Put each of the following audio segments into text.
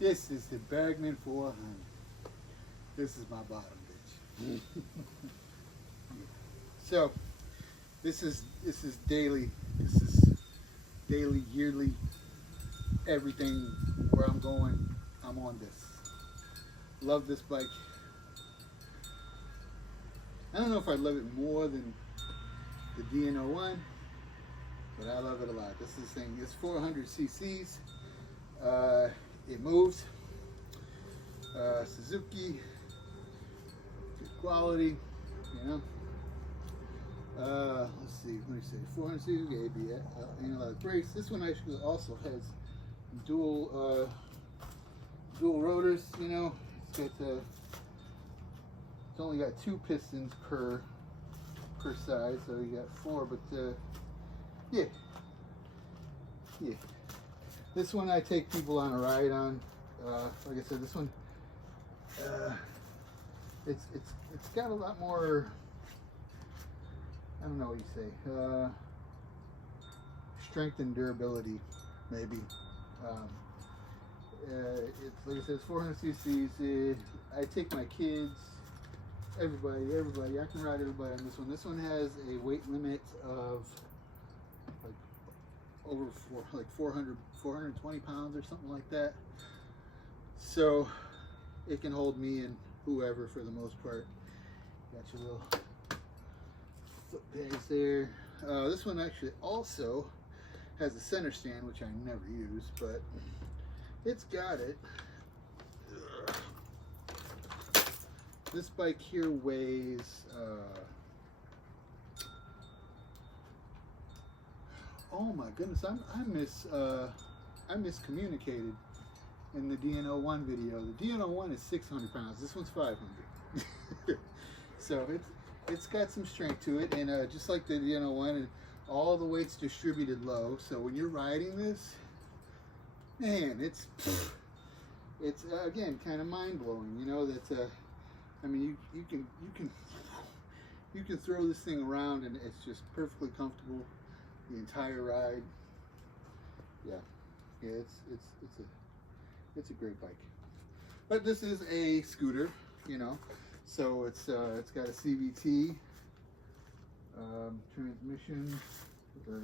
This is the Burgman 400. This is my bottom bitch. So this is daily. This is daily, yearly, everything. Where I'm going, I'm on this. Love this bike. I don't know if I love it more than the DN01, but I love it a lot. This thing is 400 cc's. It moves. Suzuki, good quality, you know. Let's see, what do you say? 400 cc's, ABS, analog brakes. This one actually also has dual rotors. You know, it's only got 2 pistons per side, so you got 4. But yeah. This one I take people on a ride on. Like I said, this one it's got a lot more. I don't know what you say. Strength and durability, maybe. It's like I said, it's 400 cc's. I take my kids, everybody. I can ride everybody on this one. This one has a weight limit of like over 420 pounds or something like that. So it can hold me and whoever for the most part. Got your little foot pegs there. This one actually also has a center stand, which I never use, but it's got it. This bike here weighs oh my goodness, I miscommunicated in the DN01 video. The DN01 is 600 pounds. This one's 500. So it's got some strength to it, and just like the DN01, all the weight's distributed low. So when you're riding this, man, it's again kind of mind blowing. You know that I mean you can throw this thing around and it's just perfectly comfortable the entire ride. Yeah, it's a great bike. But this is a scooter, you know, so it's got a CVT transmission, or is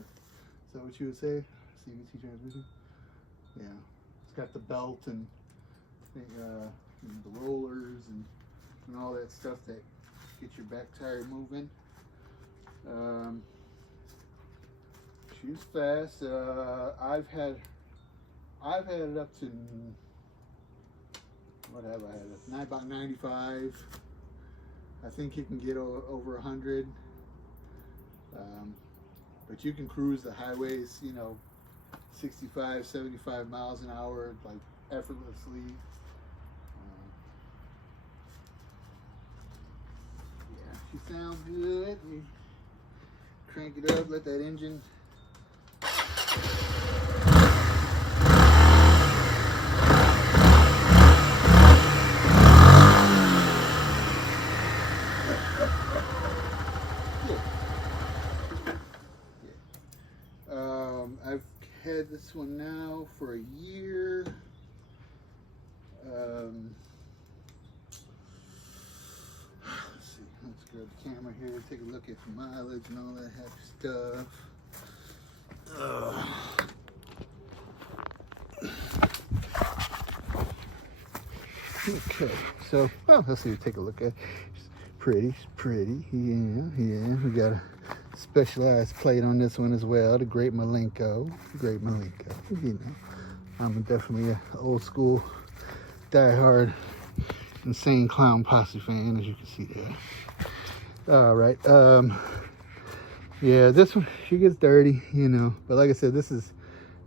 that what you would say? CVT transmission? Yeah, it's got the belt and the rollers and all that stuff that gets your back tire moving. She's fast. I've had it up to, what have I had? About 95. I think you can get over 100. But you can cruise the highways, you know, 65, 75 miles an hour, like effortlessly. Yeah, she sounds good. You crank it up, let that engine. I've had this one now for a year. Let's see, let's grab the camera here, take a look at the mileage and all that happy stuff. Okay, so, well, let's see, take a look at it. It's pretty, yeah. We got a specialized plate on this one as well, the Great Malenko, you know. I'm definitely an old school, diehard, Insane Clown Posse fan, as you can see there. All right, yeah, this one, she gets dirty, you know, but like I said, this is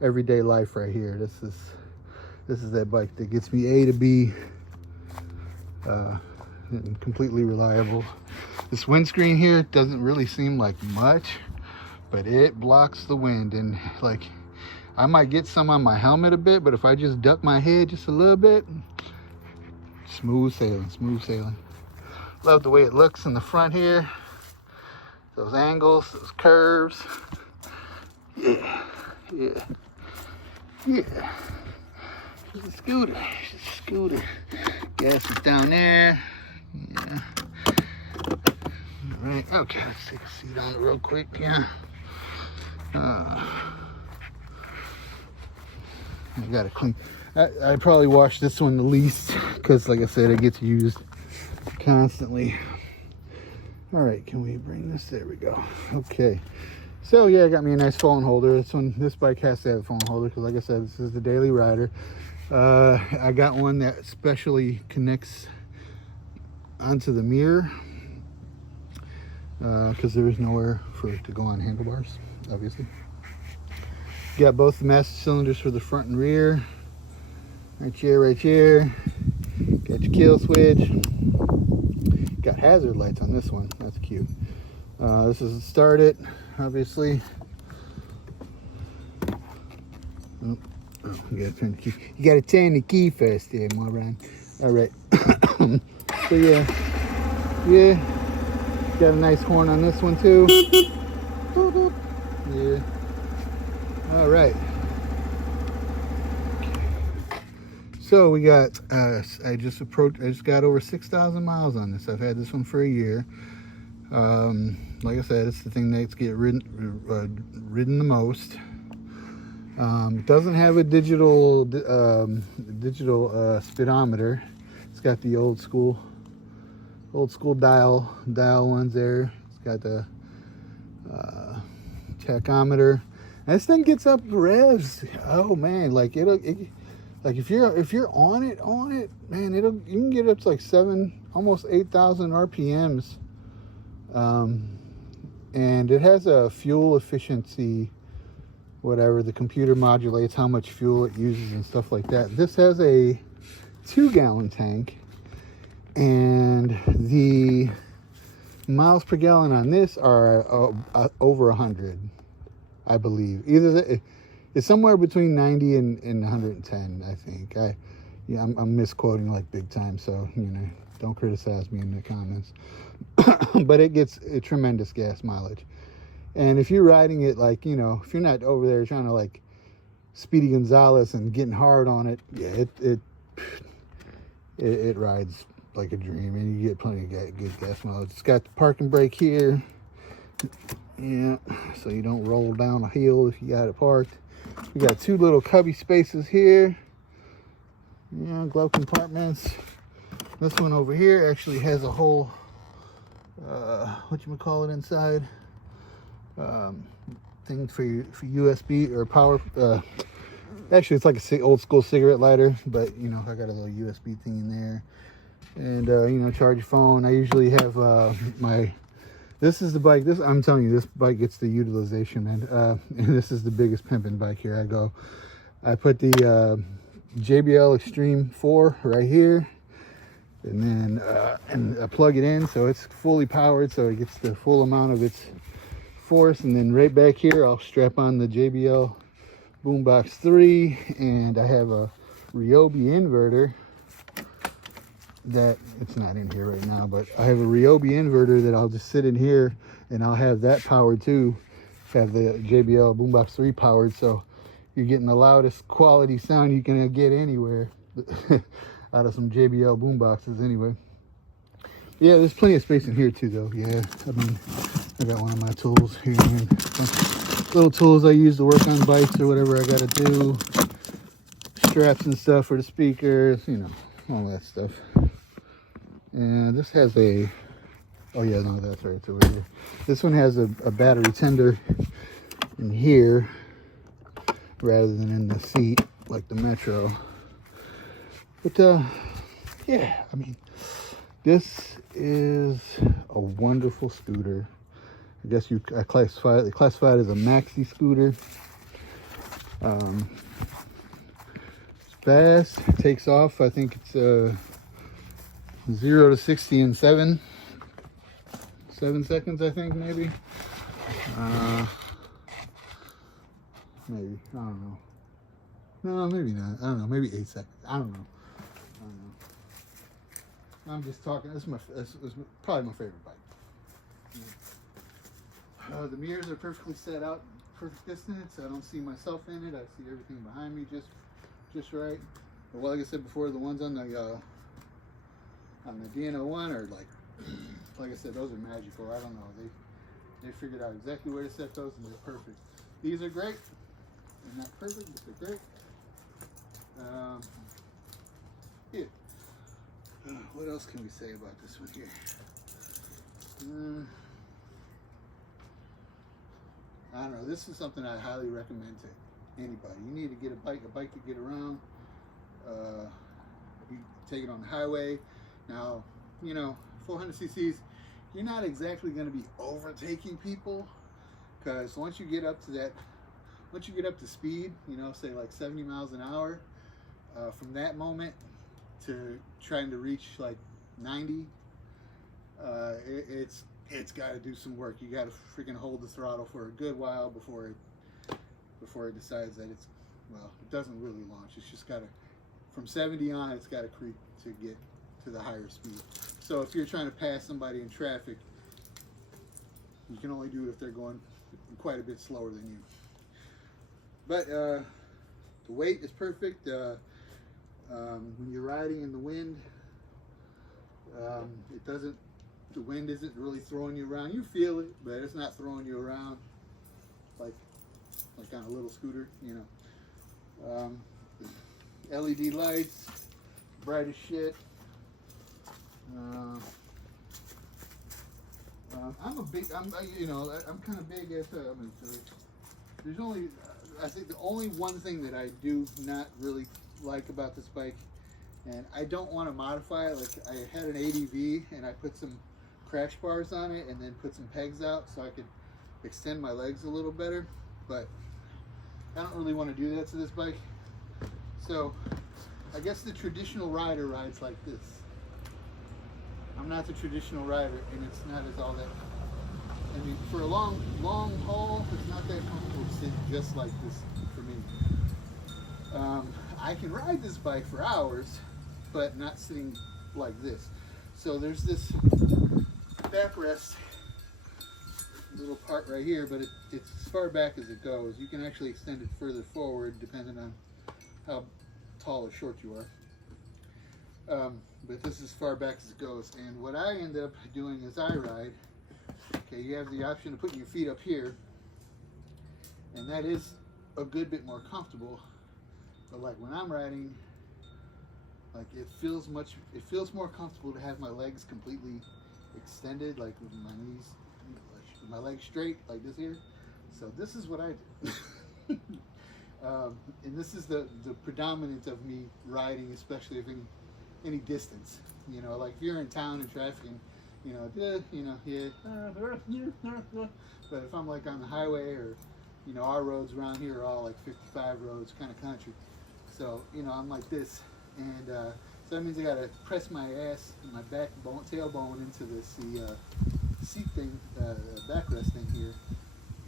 everyday life right here. This is that bike that gets me A to B, and completely reliable. This windscreen here doesn't really seem like much, but it blocks the wind, and like I might get some on my helmet a bit, but if I just duck my head just a little bit, smooth sailing. Love the way it looks in the front here. Those angles, those curves. Yeah. It's a scooter. It's a scooter. Gas is down there. Yeah. All right. Okay. Let's take a seat on it real quick. Yeah. I gotta clean. I probably wash this one the least because, like I said, it gets used constantly. All right. Can we bring this? There we go. Okay. So yeah, I got me a nice phone holder. This bike has to have a phone holder because, like I said, this is the daily rider. I got one that specially connects onto the mirror because there is nowhere for it to go on handlebars, obviously. Got both the master cylinders for the front and rear. Right here, right here. Got your kill switch. Got hazard lights on this one. That's cute. This is start it, obviously. Oh, you gotta turn the key. You gotta turn the key first there, moron. All right. So yeah. Got a nice horn on this one too. Yeah. All right. So we got. I just got over 6,000 miles on this. I've had this one for a year. Like I said, it's the thing that's get ridden the most. It doesn't have a digital speedometer. It's got the old school dial ones there. It's got the tachometer. And this thing gets up revs. Oh man, like like if you're on it, man, you can get up to like almost 8,000 RPMs. And it has a fuel efficiency, whatever. The computer modulates how much fuel it uses and stuff like that. This has a 2-gallon tank, and the miles per gallon on this are over 100, I believe. Either it's somewhere between 90 and 110, I think. I'm misquoting like big time, so don't criticize me in the comments. But it gets a tremendous gas mileage. And if you're riding it like, if you're not over there trying to like Speedy Gonzalez and getting hard on it, yeah, it rides like a dream, and you get plenty of good gas mileage. It's got the parking brake here. Yeah, so you don't roll down a hill if you got it parked. We got 2 little cubby spaces here. Yeah, glove compartments. This one over here actually has a whole whatchamacallit inside, thing for USB or power. Actually, it's like a old school cigarette lighter, but I got a little USB thing in there, and charge your phone. I usually have this is the bike. I'm telling you, this bike gets the utilization, and this is the biggest pimping bike here. I put the JBL Extreme 4 right here. And then I plug it in so it's fully powered, so it gets the full amount of its force. And then right back here, I'll strap on the JBL Boombox 3, and I have a Ryobi inverter that it's not in here right now, but I have a Ryobi inverter that I'll just sit in here, and I'll have that powered too. Have the JBL Boombox 3 powered, so you're getting the loudest quality sound you can get anywhere. Out of some JBL boomboxes anyway. Yeah, there's plenty of space in here too though. Yeah, I mean, I got one of my tools here, and little tools I use to work on bikes or whatever I gotta do. Straps and stuff for the speakers, all that stuff. And this has oh yeah, no, that's right, it's over here. This one has a battery tender in here rather than in the seat like the Metro. But yeah, I mean, this is a wonderful scooter. I guess I classify it as a maxi scooter. It's fast, it takes off. I think it's 0 to 60 in 7 seconds, I think, maybe. Maybe, I don't know. No, maybe not. I don't know, maybe 8 seconds. I don't know. I'm just talking. This is probably my favorite bike. The mirrors are perfectly set out, perfect distance. I don't see myself in it. I see everything behind me just right. But like I said before, the ones on the DN01 are like I said, those are magical. I don't know. They figured out exactly where to set those, and they're perfect. These are great. They're not perfect, but they're great. Yeah. What else can we say about this one here? I don't know. This is something I highly recommend to anybody. You need to get a bike to get around. You take it on the highway. Now, you know, 400 cc's, you're not exactly going to be overtaking people, because once you get up to speed, you know, say like 70 miles an hour, from that moment to trying to reach like 90, it's got to do some work. You got to freaking hold the throttle for a good while before it decides that it's, well, it doesn't really launch. It's just got to, from 70 on, it's got to creep to get to the higher speed. So if you're trying to pass somebody in traffic, you can only do it if they're going quite a bit slower than you. But the weight is perfect. When you're riding in the wind, the wind isn't really throwing you around. You feel it, but it's not throwing you around like on a little scooter, you know. LED lights, bright as shit. I'm kind of big as there's only, I think the only one thing that I do not really like about this bike, and I don't want to modify it. Like, I had an ADV and I put some crash bars on it and then put some pegs out so I could extend my legs a little better, but I don't really want to do that to this bike. So I guess the traditional rider rides like this. I'm not the traditional rider, and it's not as all that, I mean, for a long haul, it's not that comfortable to sit just like this for me. I can ride this bike for hours, but not sitting like this. So there's this backrest little part right here, but it's as far back as it goes. You can actually extend it further forward depending on how tall or short you are. But this is as far back as it goes. And what I end up doing as I ride, okay, you have the option of putting your feet up here, and that is a good bit more comfortable. But like when I'm riding, like it feels more comfortable to have my legs completely extended, like with my knees, my legs straight like this here. So this is what I do. And this is the predominant of me riding, especially if any distance. You know, like if you're in town and traffic, and but if I'm like on the highway, or our roads around here are all like 55 roads, kind of country. So I'm like this, and so that means I gotta press my ass and my tailbone into this seat thing, backrest thing here,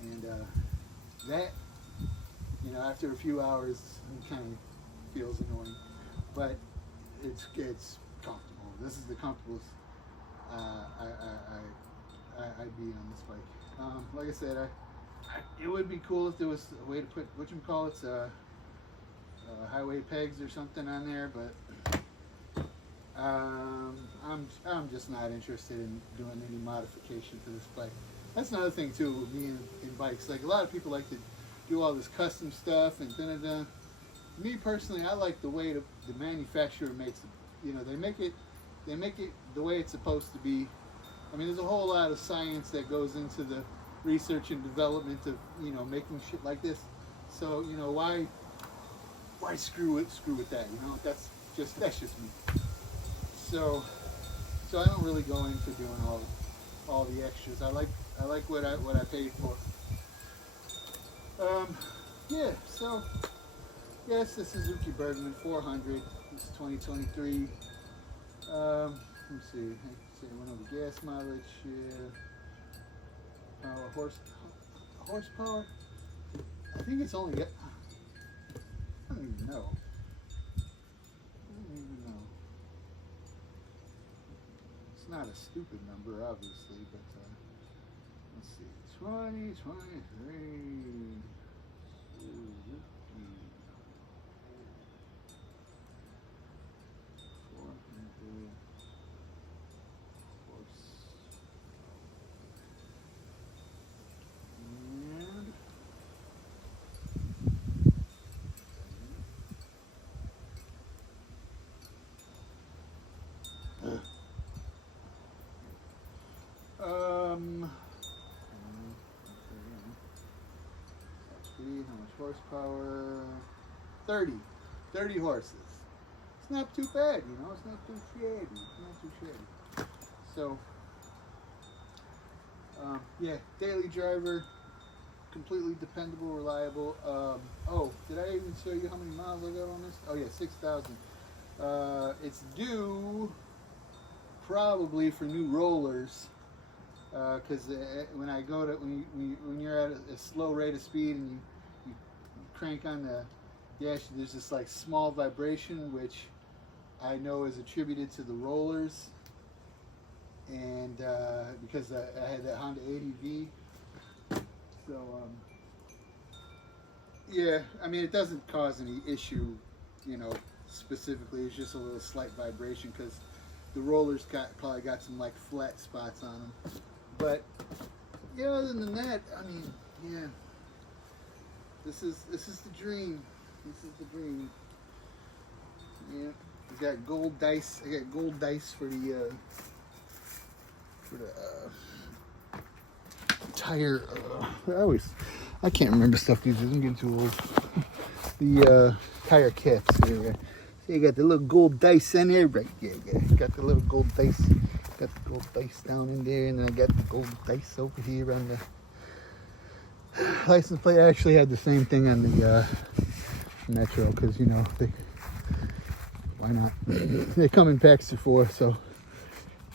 and that after a few hours it kind of feels annoying, but it's comfortable. This is the comfortablest I'd be on this bike. Like I said, it would be cool if there was a way to put highway pegs or something on there, but I'm just not interested in doing any modification to this bike. That's another thing too with me in bikes. Like a lot of people like to do all this custom stuff and da-da-da. Me personally, I like the way the manufacturer makes it. They make it the way it's supposed to be. I mean, there's a whole lot of science that goes into the research and development of making shit like this. So why screw with that? That's just me. So I don't really go into doing all the extras. I like what I paid for. Yeah. So yes, the Suzuki Burgman 400. It's 2023. Let me see. I went over gas mileage. Horsepower. I think it's only. I don't even know. It's not a stupid number, obviously, but let's see. 2023. horsepower, 30 horses. It's not too bad, you know, it's not too shabby, it's not too shabby. So, yeah, daily driver, completely dependable, reliable. Oh, did I even show you how many miles I got on this? Oh yeah, 6,000. It's due probably for new rollers, because when I go to when you're at a slow rate of speed and you crank on the dash, there's this like small vibration which I know is attributed to the rollers, and because I had that Honda 80V. So yeah, I mean it doesn't cause any issue, you know, specifically. It's just a little slight vibration because the rollers probably got some like flat spots on them. But yeah, other than that, I mean, yeah, this is the dream. This is the dream. Yeah, I got gold dice. I got gold dice for the tire. I can't remember stuff these days. I'm getting too old. The tire caps here. So you got the little gold dice in there, right? Yeah. Got the little gold dice. Got the gold dice down in there, and then I got the gold dice over here on the license plate. I actually had the same thing on the Metro, because you know why not? They come in packs of 4, so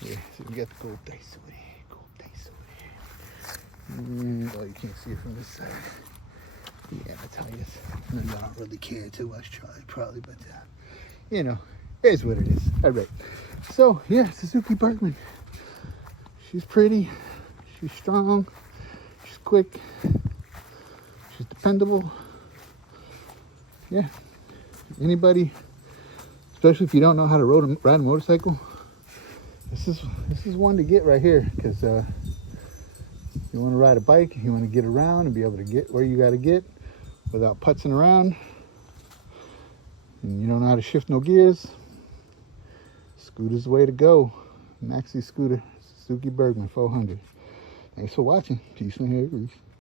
yeah. So you got the gold dice over there. Gold dice over there. And, oh, you can't see it from this side. Yeah, that's how it is. And I don't really care too much, probably, but you know, here's what it is. All right. So yeah, Suzuki Burgman. She's pretty. She's strong. She's quick. She's dependable. Yeah. Anybody, especially if you don't know how to ride a motorcycle, this is one to get right here, because you want to ride a bike, you want to get around and be able to get where you got to get without putzing around, and you don't know how to shift no gears. Scooter's the way to go. Maxi scooter, Suzuki Burgman 400. Thanks for watching. Peace and hair grease.